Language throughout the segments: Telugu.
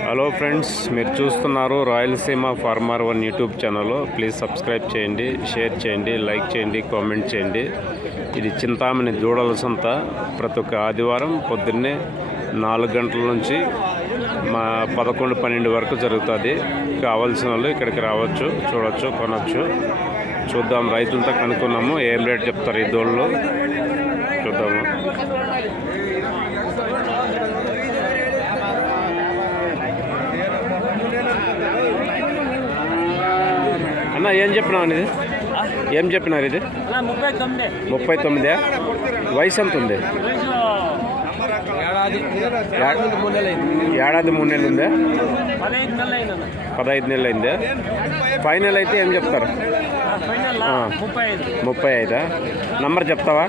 హలో ఫ్రెండ్స్, మీరు చూస్తున్నారు Rayalaseema farmer one YouTube channel. Please subscribe చేయండి, షేర్ చేయండి, లైక్ చేయండి, కామెంట్ చేయండి. ఇది చింతామణి దూడల సంత. ప్రతి ఒక్క ఆదివారం పొద్దున్నే 4 గంటల నుంచి 11-12 వరకు జరుగుతుంది. కావాల్సిన వాళ్ళు ఇక్కడికి రావచ్చు, చూడవచ్చు, కొనవచ్చు. చూద్దాం, రైతులతో కనుక్కున్నాము ఏం రేట్ చెప్తారు ఈ దూడలు చూద్దాము. అన్న ఏం చెప్పినావు ఇది? ఏం చెప్పినారు ఇది? 39. వయసు ఎంత ఉంది? ఏడాది 3 నెలలు ఉందా? 15 నెలలు అయిందా? ఫైనల్ అయితే ఏం చెప్తారు? 35. నంబర్ చెప్తావా?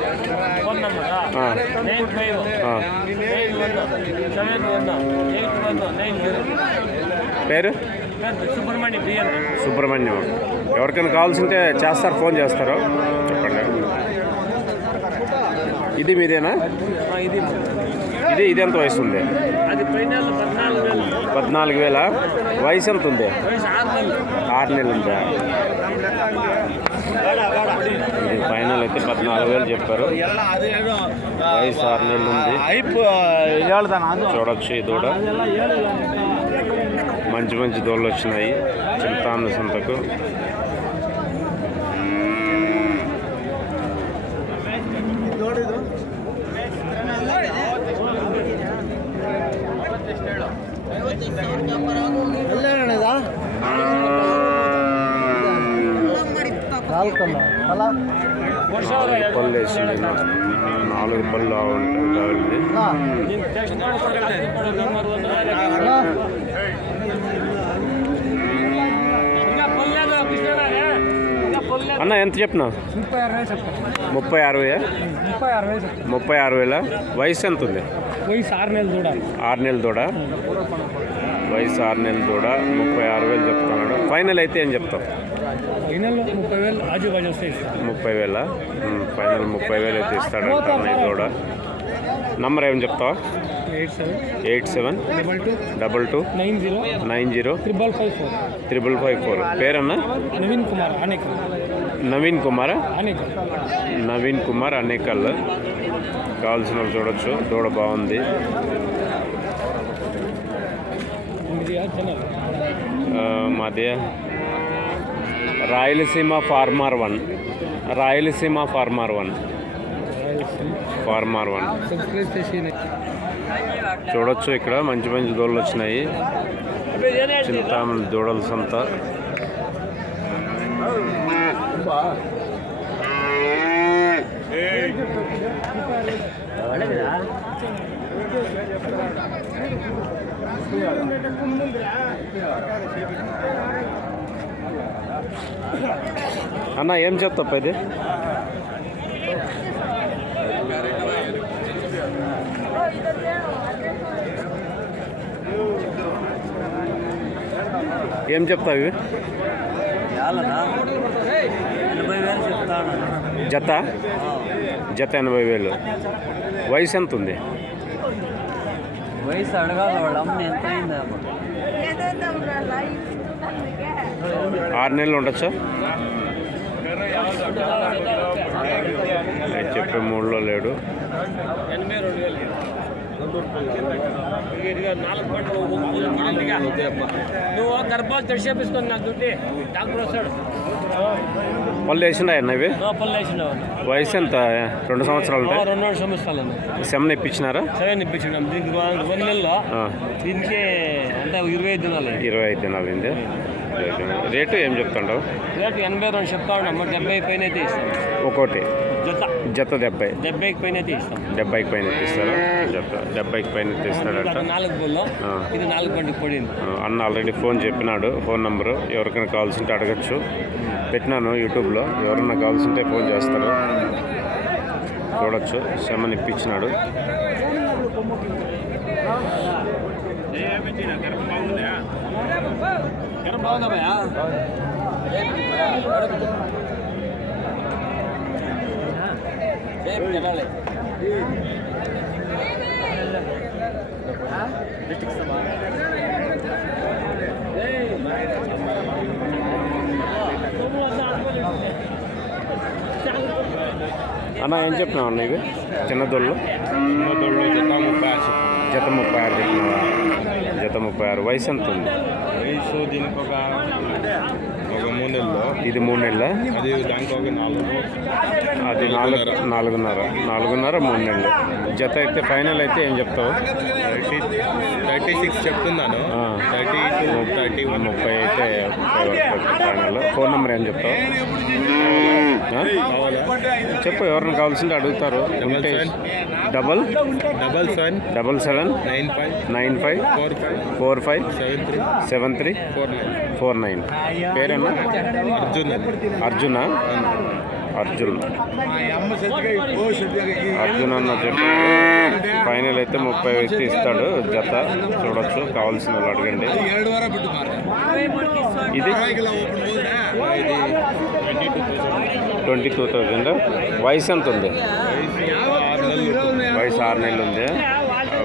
పేరు? సుబ్రహ్మణ్యం. ఎవరికైనా కావాల్సింటే చేస్తారు, ఫోన్ చేస్తారు, చెప్పండి. ఇది మీదేనా? ఇది ఎంత వయసు ఉంది? 14,000. వయసు ఎంత ఉంది? 6 నెలలు ఉందా? ఇది ఫైనల్ అయితే 14,000 చెప్పారు. వయసు 6 నెలలు ఉంది. చూడొచ్చు, ఈ దూడ మంచి మంచి దూడలు వచ్చినాయి చింతామణి సంతకు. పళ్ళు వేసింది, 4 పళ్ళు ఉంటుంది. అన్న ఎంత చెప్పినా? 36,000. వయసు ఎంత ఉంది? 6 నెలలు దూడ. వయసు 6 నెలలు దూడ. 36,000 చెప్తున్నాడు. ఫైనల్ అయితే ఏం చెప్తావు? 30,000. ఫైనల్ 30,000 అయితే ఇస్తాడంట ఈ దూడ. నంబర్ ఏం చెప్తావా? 8722 90 555. పేరన్నా? నవీన్ కుమార్ అనేకల్. కావాల్సిన వాళ్ళు చూడొచ్చు. దూడ బాగుంది. మాది రాయలసీమ ఫార్మర్ వన్. చూడొచ్చు, ఇక్కడ మంచి మంచి దూడలు వచ్చినాయి. చింతామణి దూడల సంత. అన్న ఏం చెప్తావు ఇది? ఏం చెప్తావు ఇవి? జత 80,000. వయసు ఎంత ఉంది? వయసు అడగాలి వాళ్ళ అమ్మ ఎంత అయింది? 6 నెలలు ఉండొచ్చా? చెప్పే 3లో లేడు. నువ్వు గర్భాలు తెడిచేపిస్తుంది నాకు దుడ్డి డాక్టర్ వస్తాడు. పళ్ళు వేసినాయన్న ఇవి? పళ్ళు వేసినావు. వయసు ఎంత? 2 సంవత్సరాలు ఉంటాయి. 2 సంవత్సరాలు. సెమన్ ఇప్పించినారా? ఇప్పించినాం. దీనికి 1 నెలలో దీనికి అంటే 25 దినాలు. 25 దినాలు అయింది. రేటు ఏం చెప్తాండవు? రేటు 82 చెప్తా ఉన్నాము. 70 పైన అయితే ఇస్తాం. ఒక్కోటి జత 70. 70 పైన అయితే ఇస్తాం. 70 పైన ఇస్తారా? జత 70 పైన ఇస్తాడట. 4 బుల్లో ఇది 4 గంటలకు పడింది. అన్న ఆల్రెడీ ఫోన్ చెప్పినాడు. ఫోన్ నెంబరు ఎవరికైనా కావాల్సింటే అడగచ్చు. పెట్టినాను యూట్యూబ్లో. ఎవరన్నా కావాల్సింటే ఫోన్ చేస్తారు, చూడొచ్చు. సెమన్ ఇప్పించినాడు. डिस्ट्रिक्ट सभा అన్న ఏం చెప్పినావు అన్న ఇవి చిన్నదోళ్ళు జత 36 చెప్పినావా? జత 36. వయసు ఎంత ఉంది? వయసు దీనికి ఒక 3 నెలలు. ఇది 3 నెలల, అది దానికి ఒక 4. అది 4.5 3 నెలలు. జత అయితే ఫైనల్ అయితే ఏం చెప్తావు? 36 చెప్తున్నాను. 30 అయితే ఫైనల్. ఫోన్ నెంబర్ ఏం చెప్తావు? చెప్పు, ఎవరిని కావాల్సింటే అడుగుతారు. ఉంటే 777 95 45 73 49. పేరేనా? అర్జున్ అన్న చెప్పి ఫైనల్ అయితే 30 అయితే ఇస్తాడు జత. చూడొచ్చు, కావాల్సిన వాళ్ళు అడగండి. ఇది 22,000. వయసు ఎంత ఉంది? వయసు 6 నెలలు ఉంది.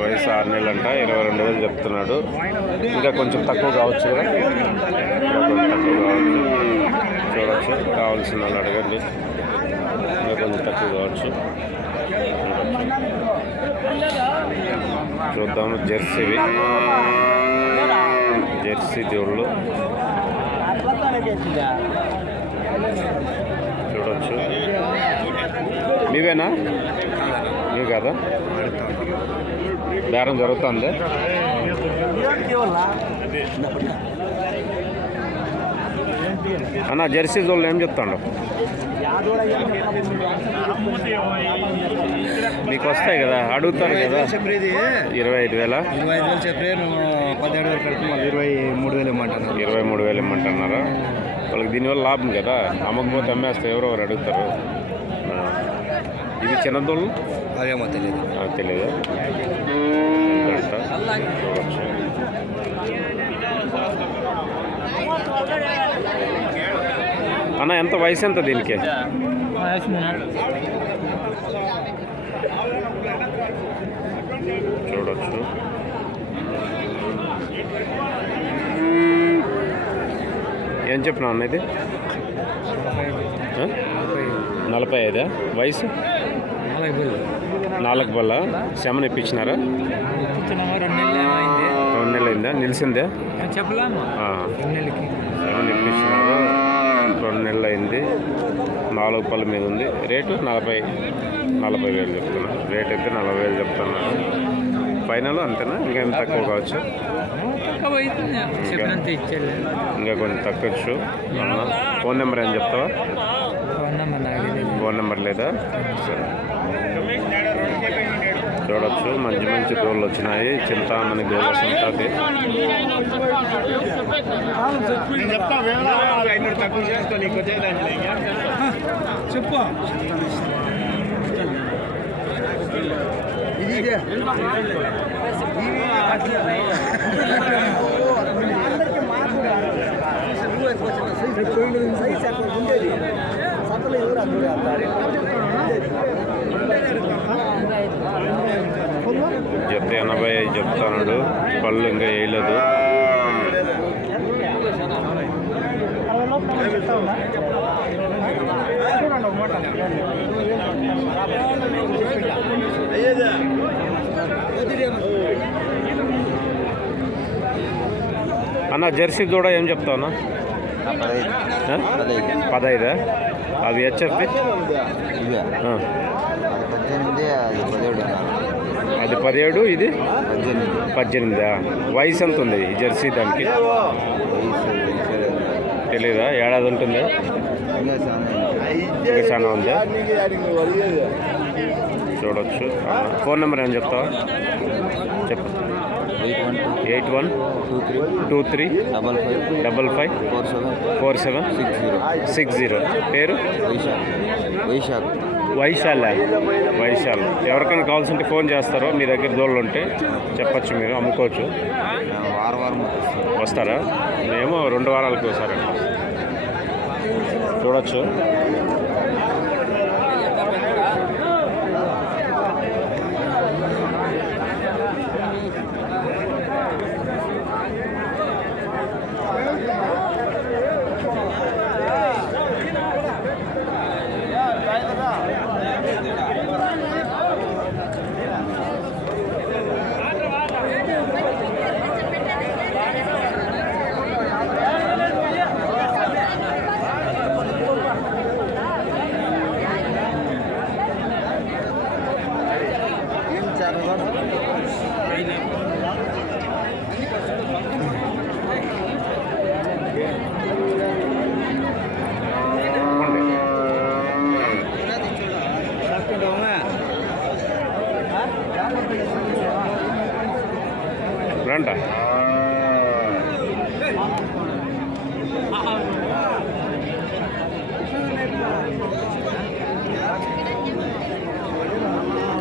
వయసు 6 నెలలు అంట. 22,000 చెప్తున్నాడు. ఇంకా కొంచెం తక్కువ కావచ్చు కదా, ఇంకా కొంచెం తక్కువ కావచ్చు. చూడొచ్చు, కావాల్సిన వాళ్ళు అడగండి. ఇంకా కొంచెం తక్కువ కావచ్చు. చూద్దాము. జెర్సీ జోళ్ళు చూడొచ్చు. మీవేనా? మీ కదా? బేరం జరుగుతుంది. అన్న జెర్సీ జోళ్ళు ఏం చెప్తాడు? మీకు వస్తాయి కదా, అడుగుతారు కదా. 25,000 చెప్పే మేము 17 వరకు కడుతున్నాం. 23,000 ఇమ్మంటున్నారు. 23,000 ఇమ్మంటున్నారా? వాళ్ళకి దీనివల్ల లాభం కదా, అమ్మకపోతే అమ్మేస్తే ఎవరెవరు అడుగుతారు. ఇది చిన్నదోళ్ళు అదేమో తెలియదు. తెలియదు. చూడవచ్చు. అన్న ఎంత వయసు ఎంత దీనికి? చూడవచ్చు. ఏం చెప్పినా అన్న ఇది? 45. వయసు 4 బల్ల. శమన ఇప్పించినారా? 2 నెలలు అయిందా? నిలిచిందే చెప్పలేము. శమన ఇప్పించినారు. 2 నెలలు అయింది. 4 పళ్ళ మీద ఉంది. రేటు 40,000 చెప్తున్నారు. రేట్ అయితే 40,000 చెప్తున్నారు. ఫైనల్ అంతేనా? ఇంకేం తక్కువ కావచ్చు? ఇంకా కొంచెం తగ్గచ్చు. ఫోన్ నెంబర్ ఏం చెప్తావా? ఫోన్ నెంబర్ లేదా? సరే. చూడొచ్చు, మంచి మంచి దోళ్ళు వచ్చినాయి. చింతామణి దోళ్ళ ఉంటుంది. చెప్పు. జత 85 చెప్తాడు. పళ్ళు ఇంకా వేయలేదు. అన్న జెర్సీ దూడ ఏం చెప్తావు? 15. అవి హెచ్ఎఫ్? అది 17. ఇది 18. వయసు ఎంత ఉంది ఈ జెర్సీ దానికి? తెలీదా? ఏడాది ఉంటుందా? ఇంకా చాలా ఉందా? చూడొచ్చు. ఫోన్ నెంబర్ ఏం చెప్తావా? చెప్పు. 8123 55 47 60. పేరు? వైశాల్. ఎవరికైనా కావాల్సింటే ఫోన్ చేస్తారో? మీ దగ్గర దోళ్ళు ఉంటే చెప్పచ్చు, మీరు అమ్ముకోవచ్చు. వస్తారా? మేము 2 వారాలకు ఒకసారి చూడొచ్చు.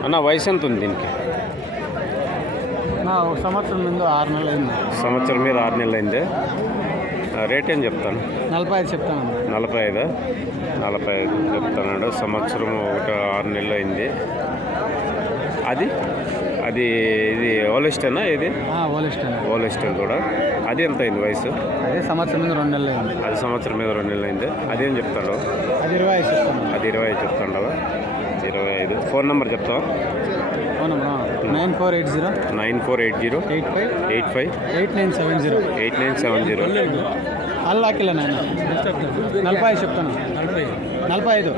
అన్న వయసు ఎంత ఉంది దీనికి? ఒక సంవత్సరం ముందు 6 నెలలు అయింది. సంవత్సరం మీద 6 నెలలు అయింది. రేట్ ఏం చెప్తాను? 45 చెప్తాను. 45 చెప్తాడు. సంవత్సరం 6 నెలలు అయింది. అది ఇది ఓలిస్టేనా? ఇది ఓలిస్టేన్ కూడా. అది ఎంత అయింది వయసు? అదే సంవత్సరం మీద 2 నెలలు అయింది. అది సంవత్సరం మీద 2 నెలలు అయింది. అదేం చెప్తాడు? అది 25 చెప్తాను. అది 25 చెప్తాడు. 25. ఫోన్ నెంబర్ చెప్తావా? Phone number 9480 85 8970. అల్లాకిల నాయన 45 చెప్తాను. 45.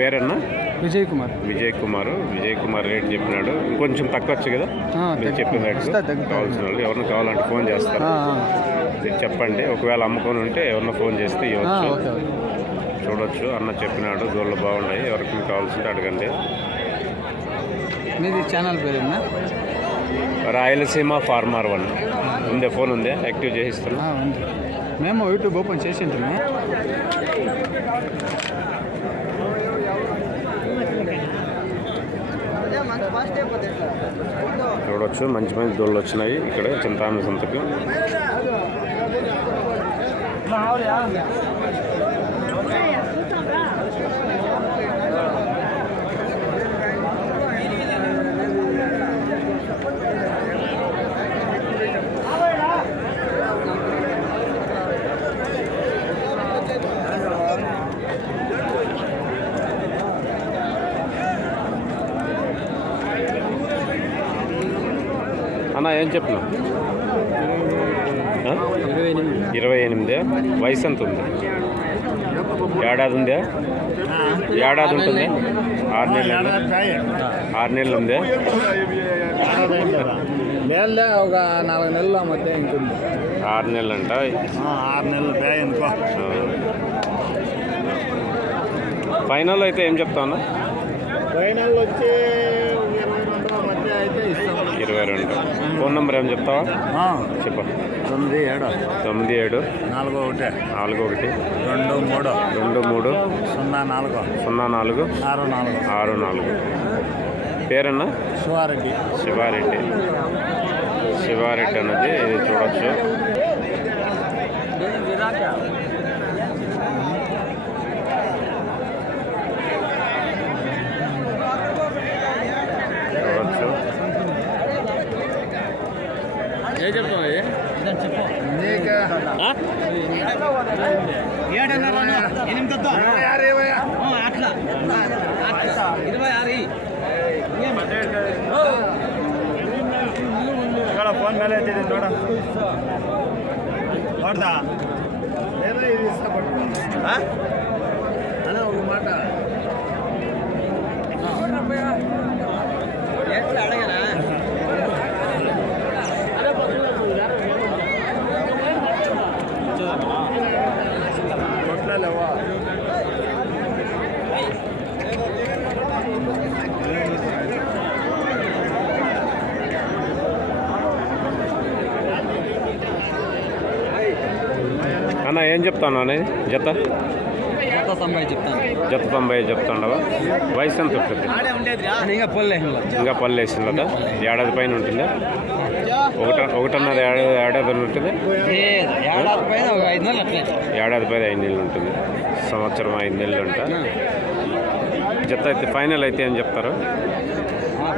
పేరన్నా? విజయ్ కుమార్. విజయ్ కుమార్ రేట్ చెప్పినాడు. కొంచెం తక్కువ వచ్చు కదా మీరు చెప్పిన రేట్. కావాల్సిన వాళ్ళు ఎవరిని కావాలంటే ఫోన్ చేస్తారు. చెప్పండి. ఒకవేళ అమ్ముకొని ఉంటే ఎవరన్నా ఫోన్ చేస్తే ఇవ్వచ్చు. చూడొచ్చు. అన్న చెప్పినాడు దూళ్ళు బాగున్నాయి. ఎవరికి కావాల్సింటే అడగండి. మీది ఛానల్ పేరు రాయలసీమ ఫార్మర్ 1 ఉందే. ఫోన్ ఉందే? యాక్టివ్ చేయిస్తున్నా. మేము యూట్యూబ్ ఓపెన్ చేసి ఉంటుంది. చూడొచ్చు. మంచి దూళ్ళు వచ్చినాయి ఇక్కడ చింతామణి సంతకు. అన్న ఏం చెప్పినా? 28. వయసు ఎంత ఉంది? ఏడాది ఉందా? ఏడాది ఉంటుంది. 6 నెలలు. 6 నెలలు ఉంది. ఒక 4 నెలల మధ్య ఉంటుంది. 6 నెలలు అంట. 6 నెలలు అనుకో. ఫైనల్ అయితే ఏం చెప్తాను? ఫైనల్ వచ్చి 22. ఫోన్ నెంబర్ ఏం చెప్తావా? చెప్ప. 97 41 23 04 64. పేరన్నా? శివారెడ్డి అన్నది ఇది చూడొచ్చు. ఫోన్ ಮೇಲೆ ನೋಡ ನೋಡ್ದಾ ಅದೇ ఒక మాట అడగరా అన్న ఏం చెప్తాను అనేది? జత 90 చెప్తాండవా? వయసు ఎంత ఉంటుంది? ఇంకా పల్లెసిందా? ఏడాది పైన ఉంటుందా? ఒకటన్నర ఏడాది ఉంటుంది. ఏడాది పైన 5 నెలలు ఉంటుంది. సంవత్సరం 5 నెలలు ఉంటా. జత అయితే ఫైనల్ అయితే ఏం చెప్తారు?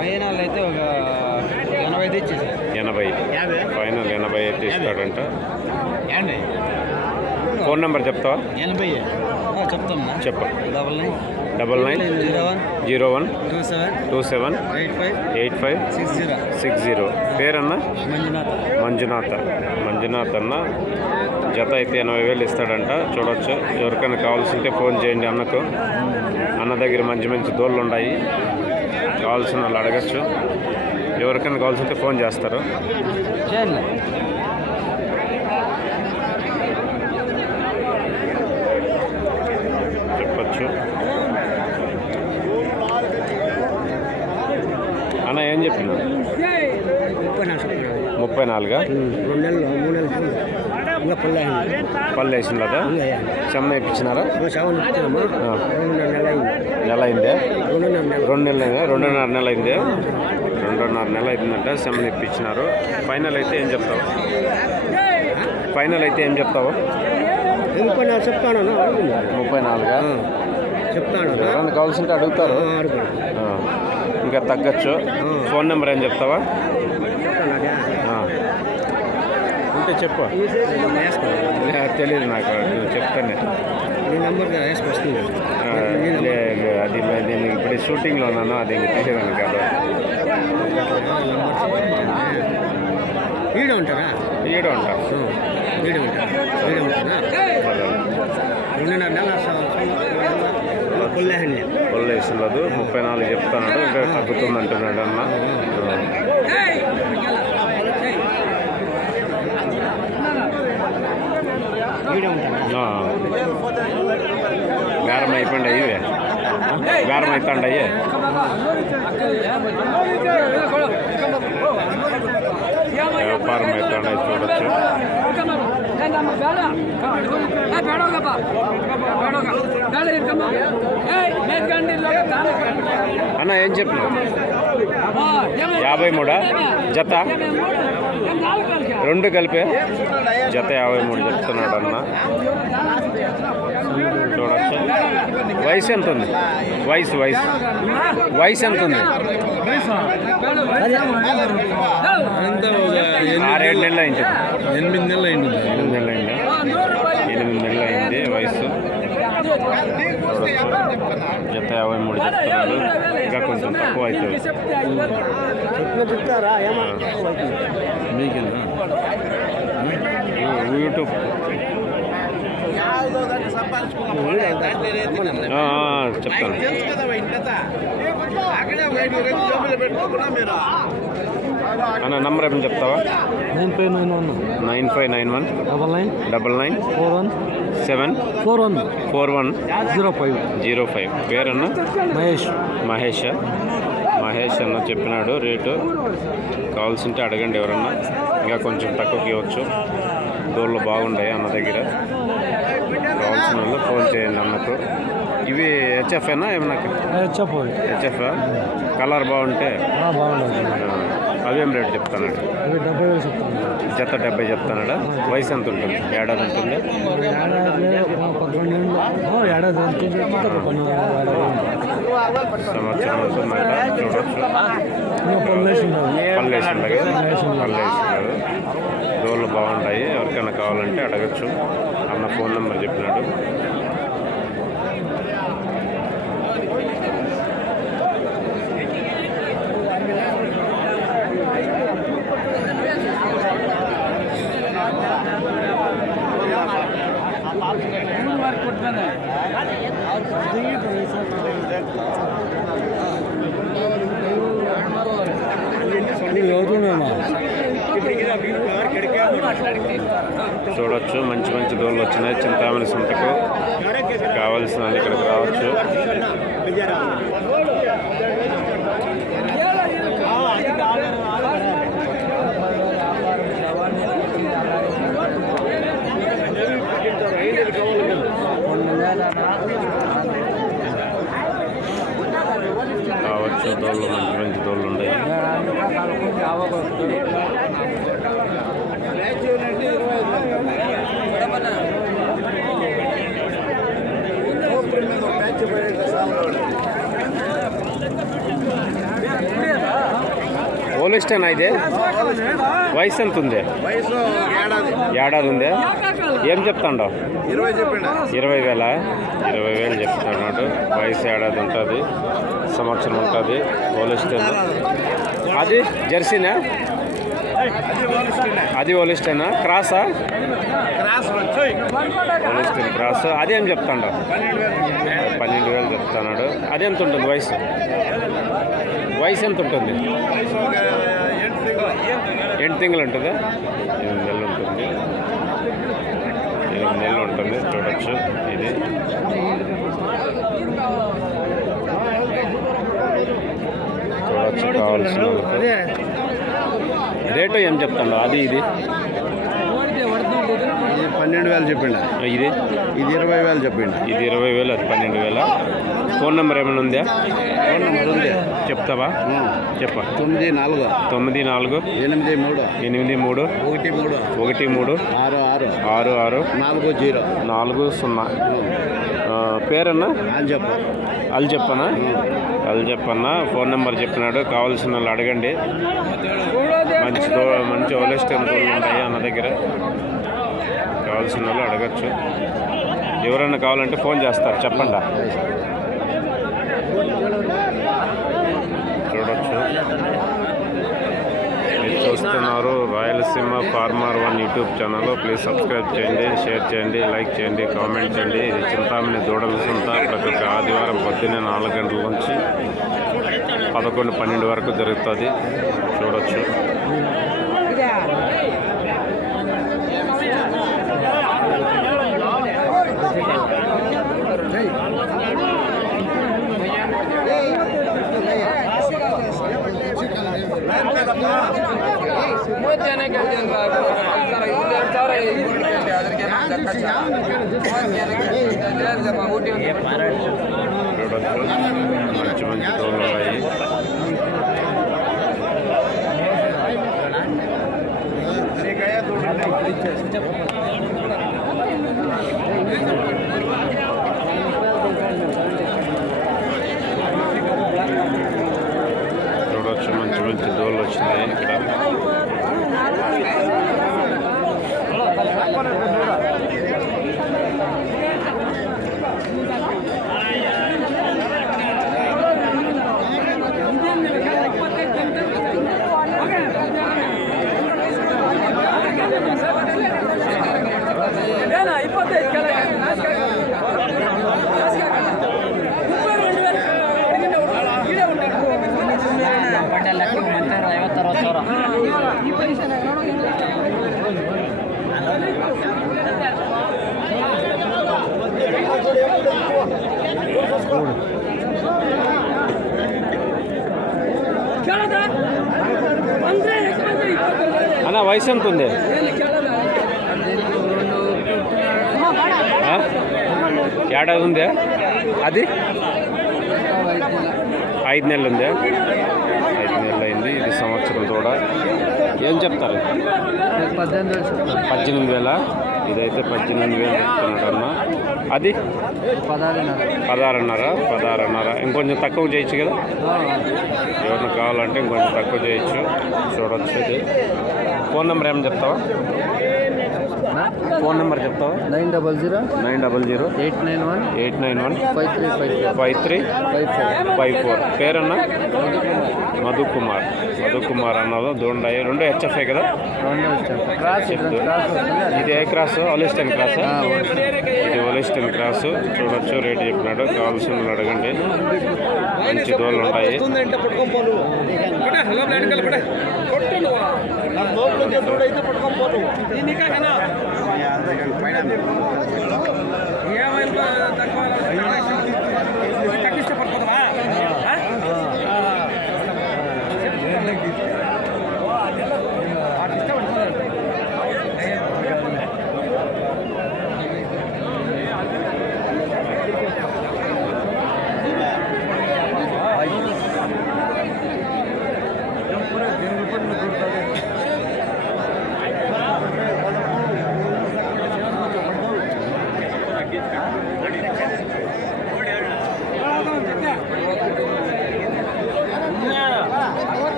ఫైనల్ అయితే ఒక 80 ఫైనల్ 80 అయితే ఇస్తాడంట. ఫోన్ నెంబర్ చెప్తావా? 80 చెప్తామా? చెప్ప. 9901 27 85 60. పేరన్నా? మంజునాథ్ అన్న. జత అయితే 80,000 ఇస్తాడంట. చూడొచ్చు. ఎవరికైనా కావాల్సింటే ఫోన్ చేయండి అన్నకు. అన్న దగ్గర మంచి దోళ్ళు ఉన్నాయి. కావాల్సిన వాళ్ళు అడగచ్చు. ఎవరికైనా కావాల్సింటే ఫోన్ చేస్తారు. చెప్పచ్చు. అన్న ఏం చెప్పినా 34 2 నెలలు 3 నెలలు ఇంకా పళ్ళు వేసిన లేదా చెమ్మ ఇప్పించినారా నెల అయిందే 2 నెలలు అయిందా 2.5 నెల అయిందే 2.5 నెల అయిందంట చెమ్మని ఇప్పించినారు. ఫైనల్ అయితే ఏం చెప్తావు? చెప్తాను 34 చెప్తాను. ఎవరైనా కావాల్సింటే అడుగుతారు, ఇంకా తగ్గచ్చు. ఫోన్ నెంబర్ ఏం చెప్తావా? ఉంటే చెప్పు. తెలియదు నాకు, చెప్తానే. అది నేను ఇప్పుడు షూటింగ్లో ఉన్నాను, అది తీసేదాన్ని కాదు. ఈడ ఉంటారా? ఈడ ఉంటా. 2.5 నెలల పళ్ళు వేసినదు 34 చెప్తున్నాడు, ఇంకా తగ్గుతుంది అంటున్నాడు అన్న. బేరం అయిపోయింది అయ్యే, బేరం అవుతాండి అయ్యే. వ్యాపారం అవుతాండి చూడొచ్చు. అన్న ఏం చెప్పిన? 53 జత, 2 కలిపే జత 53 చెప్తున్నాడు అన్న. చూడొచ్చు. వయసు ఎంత ఉంది? వయసు ఎంత ఉంది? 6-7 నెలలు అయింది. 8 నెలలు అయింది. 8 నెలలు అయింది వయసు. జత 53 చెప్తున్నాడు, ఇంకా కొంచెం తక్కువ అవుతుంది. యూట్యూబ్ చెప్తాను. అన్న నంబర్ ఏమని చెప్తావా? 9591 9971 పేరన్న మహేష్ అన్న చెప్పినాడు రేటు. కావాల్సింటే అడగండి ఎవరన్నా, ఇంకా కొంచెం తక్కువకి ఇవ్వచ్చు. దూరంలో బాగుంటాయి అన్న దగ్గర. కావాల్సిన వాళ్ళు ఫోన్ చేయండి అన్నకు. ఇవి హెచ్ఎఫ్ఏనా ఏమన్నా? హెచ్ఎఫ్ కలర్ బాగుంటే అవేం రేటు చెప్తాడు? జత 70 చెప్తాడా? వయసు ఎంత ఉంటుంది? ఏడాది ఉంటుంది. సంవత్సరం ఉంటుందంట. చూడొచ్చు. పళ్ళు వేసిండగా దోళ్ళు బాగుంటాయి. ఎవరికైనా కావాలంటే అడగచ్చు అన్న. ఫోన్ నెంబర్ చెప్పినాడు. చూడొచ్చు. మంచి దోళ్ళు వచ్చినాయి. చింతామణి సంతకు కావాల్సిన వాళ్ళు ఇక్కడికి రావచ్చు. దోళ్ళు మంచి దోళ్ళు ఉన్నాయి. ఓలిస్టేనా ఇది? వయసు ఎంత ఉంది? ఏడాది ఉందే. ఏం చెప్తాండో? 20,000 చెప్తున్నాడు. వయసు ఏడాది ఉంటుంది, సంవత్సరం ఉంటుంది. ఓలిస్టేన్ అది జెర్సీనా? అది ఓలిస్టేనా? క్రాసా? ఓలిస్టేన్ క్రాస్. అదేం చెప్తాండో? 12,000 చెప్తున్నాడు. అదెంత ఉంటుంది వయసు? ఎంత ఉంటుంది? 8 తింగలు ఉంటుందా? 8 నెలలు ఉంటుంది. 8 నెలలు ఉంటుంది. చూడొచ్చు. ఇది చూడొచ్చు. చూడొచ్చు కావాల్సిన వాళ్ళకి. రేటు ఏం చెప్తాను అది ఇది ఇది 12,000 చెప్పిండ. ఇది ఇది 20,000 చెప్పిండ. ఇది 20,000 అది 12,000. ఫోన్ నెంబర్ ఏమైనా ఉందా? ఫోన్ నెంబర్ ఉంది, చెప్తావా? చెప్ప. 94 94 83 83 13 13 66 66 40 పేరన్నా? అది చెప్పనా? అది చెప్పన్నా. ఫోన్ నెంబర్ చెప్పినాడు. కావాల్సిన వాళ్ళు అడగండి. మంచి హోలిస్టైన్ దూడలు ఉంటాయి అన్న దగ్గర. కావాల్సిన వాళ్ళు అడగచ్చు. ఎవరైనా కావాలంటే ఫోన్ చేస్తారు, చెప్పండి. చూడొచ్చు. మీరు చూస్తున్నారు Rayalaseema farmer 1 YouTube channel. Please subscribe చేయండి, షేర్ చేయండి, లైక్ చేయండి, కామెంట్ చేయండి. ఇది చింతామణి దూడల సంత. ప్రతి ఒక్క ఆదివారం పొద్దున్నే 4 గంటల నుంచి 11-12 వరకు జరుగుతుంది. చూడొచ్చు. మంచి మంచి తోలు ఉన్నాయి. చూడొచ్చు మంచి మంచి దోళ్ళు వచ్చినాయి ఇక్కడ. అన్న వయసు ఎంత ఉంది? ఏడాది ఉందా? అది 5 నెలలు ఉందా? 5 నెలలు అయింది. ఇది సంవత్సరం కూడా. ఏం చెప్తారు? 18,000. ఇదైతే 18,000 చెప్తున్నాడు అన్న. అది 16,500. ఇంకొంచెం తక్కువ చేయొచ్చు కదా? ఎవరిని కావాలంటే ఇంకొంచెం తక్కువ చేయొచ్చు. చూడొచ్చు. ఇది ఫోన్ నెంబర్ ఏమని చెప్తావా? ఫోన్ నెంబర్ చెప్తావా? 900 900 891 891 5354 5354. పేరన్నా? మధుకుమార్. మధుకుమార్ అన్నది దూండాయి. 2 హెచ్ఎఫ్ఏ కదా? ఇది ఏ క్రాస్? హోలిస్టైన్ క్రాస్. ఇది హోలిస్టైన్ క్రాస్. చూడొచ్చు. రేటు చెప్పినాడు. కావాల్సిన వాళ్ళు అడగండి. మంచి దోళ్ళు ఉంటాయి. పైన